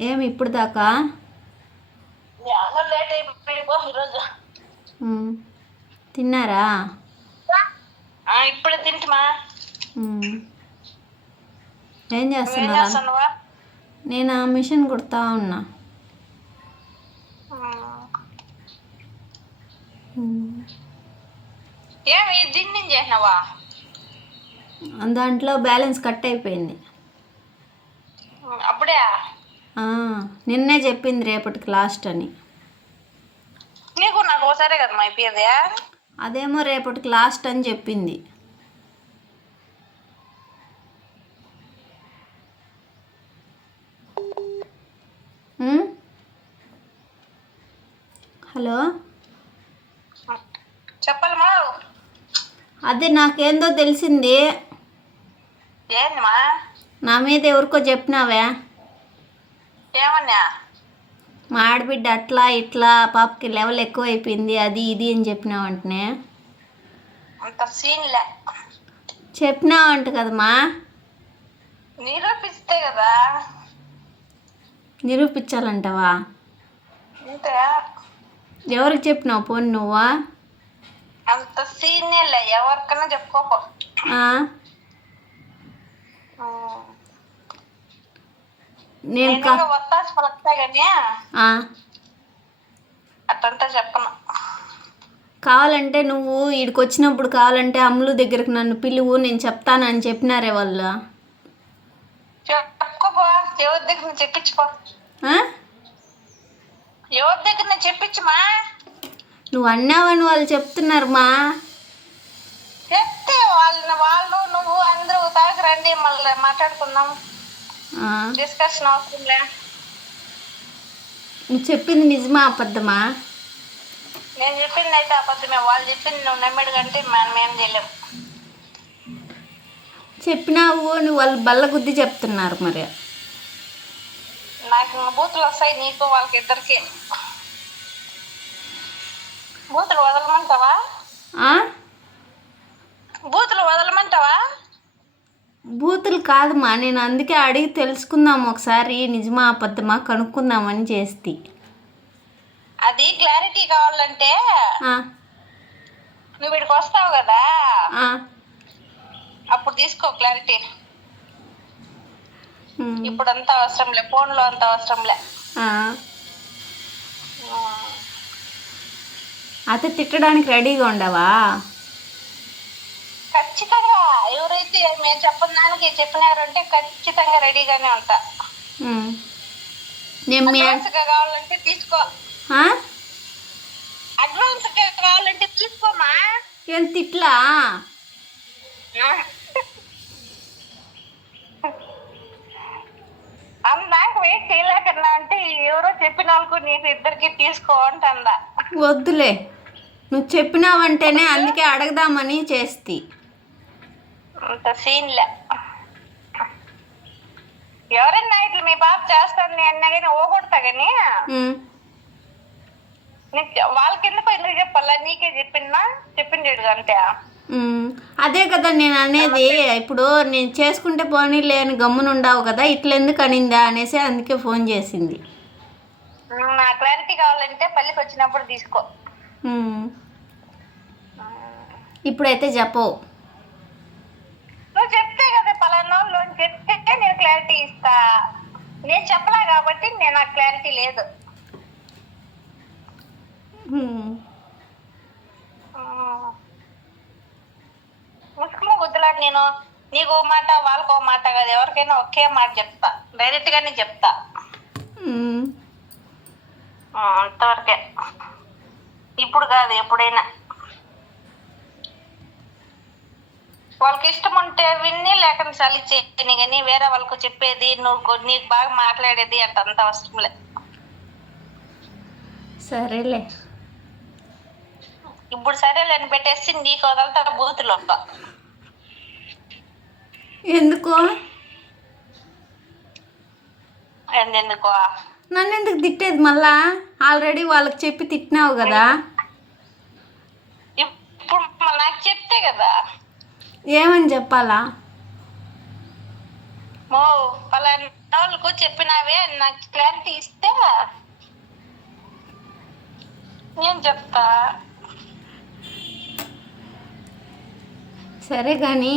ఏమి ఇప్పుడు దాకా. తిన్నారా? ఇప్పుడే తింటుమా. ఏం చేస్తున్నారా? చేస్తున్నావా? నేను ఆ మిషన్ కుడతా ఉన్నా. ఏమి దీన్ని చేసినావా? దాంట్లో బ్యాలెన్స్ కట్ అయిపోయింది. అప్పుడే? నిన్నే చెప్పింది రేపటికి లాస్ట్ అని. నీకు నాకు ఒకసారి కదా అయిపోయేది అదేమో రేపటికి లాస్ట్ అని చెప్పింది? హలో? చెప్పాలమ్మా. అదే నాకేందో తెలిసింది. నా మీద ఎవరికో చెప్పినావే? ఏమన్నా? మా ఆడబిడ్డ అట్లా ఇట్లా పాపకి లెవెల్ ఎక్కువ అయిపోయింది అది ఇది అని చెప్పినావంటనే అంత సీన్లే చెప్పినావంట కదమ్మా. నిరూపిస్తే కదా. నిరూపించాలంటావా? అంతే. ఎవరికి చెప్పినావు పోనీ నువ్వా? అంత సీన్లే ఎవరికైనా చెప్పుకోపో ఆ? నేను కానీ ఆ, అట్టంతా చెప్పను. కావాలంటే నువ్వు ఈడికి వచ్చినప్పుడు కావాలంటే అమ్ములు దగ్గరకు నన్ను పిలువు నేను చెప్తానని చెప్పినారే వాళ్ళు. చెప్పుకోపో ఎవరి దగ్గర చెప్పించుకో? ఎవరి దగ్గర చెప్పించుమా నువ్వు అన్నావని వాళ్ళు చెప్తున్నారు మా. చెప్తే వాళ్ళని వాళ్ళు నువ్వు అందరూ తాగి రండి మళ్ళీ మాట్లాడుకుందాం. డిస్కషన్ అవసరంలే నువ్వు చెప్పింది నిజమా అబద్ధమా? నేను చెప్పింది అయితే అబద్ధమే. వాళ్ళు చెప్పింది నువ్వు నమ్మడు కంటే మనం ఏం చేయలేం. చెప్పినావు నువ్వు వాళ్ళు బల్ల గుద్ది చెప్తున్నారు మరి. నాకు బూతులు వస్తాయి నీకు వాళ్ళకి ఇద్దరికి బూతులు వదలమంటావా? బూతులు వదలమంటావా? బూతులు కాదమ్మా నేను అందుకే అడిగి తెలుసుకుందాం ఒకసారి నిజమా అబద్ధమా కనుక్కుందామని చేస్తే. అది క్లారిటీ కావాలంటే నువ్వు ఇక్కడికి వస్తావు కదా? అప్పుడు తీసుకో క్లారిటీ ఇప్పుడు అంత అవసరంలే ఫోన్లో అంత అవసరంలే ఆ. అత తిట్టడానికి రెడీగా ఉండవా ఖచ్చితంగా మేము చెప్పిన దానికి చెప్పినారంటే ఖచ్చితంగా రెడీగానే ఉంటా. అడ్వాన్స్గా కావాలంటే తీసుకో? అడ్వాన్స్గా కావాలంటే తీసుకోమా? ఏం తిట్లా? అందాక వెయిట్ చేయలేకన్నా అంటే ఎవరో చెప్పిన వాళ్ళకు నీకు ఇద్దరికి తీసుకో అంటందా. వద్దులే. నువ్వు చెప్పినావంటేనే అందుకే అడగదామని చేస్తి. అంత సీన్లే ఎవరన్నా ఇట్లా మీ పాప చేస్తాను అన్నా కానీ ఓగొడతా కానీ వాళ్ళకి ఎందుకు ఎందుకు చెప్పాలా? నీకే చెప్పినా చెప్పిండేడు అంతే ఉమ్, అదే కదా నేను అనేది ఇప్పుడు నేను చేసుకుంటే పోనీ లేని గమ్మునుండావు కదా ఇట్లా ఎందుకు అనిందా అనేసి అందుకే ఫోన్ చేసింది. నా క్లారిటీ కావాలంటే పల్లికి వచ్చినప్పుడు తీసుకో. ఇప్పుడైతే చెప్పవు నువ్వు చెప్తే కదా పలానా వాళ్ళు అని చెప్తే నేను క్లారిటీ ఇస్తా. నేను చెప్పలా కాబట్టి నేను నాకు క్లారిటీ లేదు. ఉమ్. ముసుగులో గుద్దులాడు నేను. నీకు ఓ మాట వాళ్ళకు ఓ మాట కాదు. ఎవరికైనా ఒకే మాట చెప్తా. డైరెక్ట్ గానే చెప్తా. ఆ, అంతవరకే. ఇప్పుడు కాదు ఎప్పుడైనా. వాళ్ళకి ఇష్టం ఉంటే విన్ని లేకుండా చలి చేయని కానీ వేరే వాళ్ళకు చెప్పేది నువ్వు నీకు బాగా మాట్లాడేది అంత అంత అవసరం లే. సరేలే. ఇప్పుడు సరేలేని పెట్టేసి నీకు వదలతా బూతులు ఎందుకు? ఎందుకో? నన్ను ఎందుకు తిట్టేది మళ్ళా? ఆల్రెడీ వాళ్ళకి చెప్పి తిట్టినావు కదా. ఇప్పుడు నాకు చెప్తే కదా. ఏమని చెప్పాలా? మో పలానా వాళ్ళకు చెప్పినావే నాకు క్లారిటీ ఇస్తే నేను చెప్తా? సరే కానీ.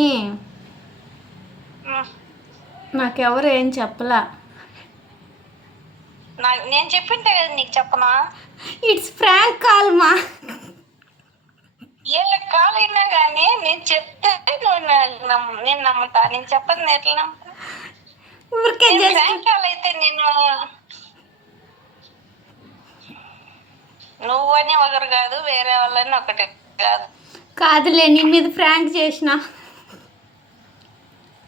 నాకెవరు ఏం చెప్పలా? నాకు నేను చెప్పింటే కదా నీకు చెప్పనా? ఇట్స్ ఫ్రాంక్ కాల్ మా వీళ్ళ కాలైనా కానీ నేను చెప్తే నువ్వు నా- నమ్ము- నేను నమ్ముతా. నేను చెప్పదు ఎట్లా నమ్ముతా? అయితే నేను నువ్వని ఒకరు కాదు వేరే వాళ్ళని ఒకటి కాదు. కాదులే నీ మీద ఫ్రాంక్ చేసిన.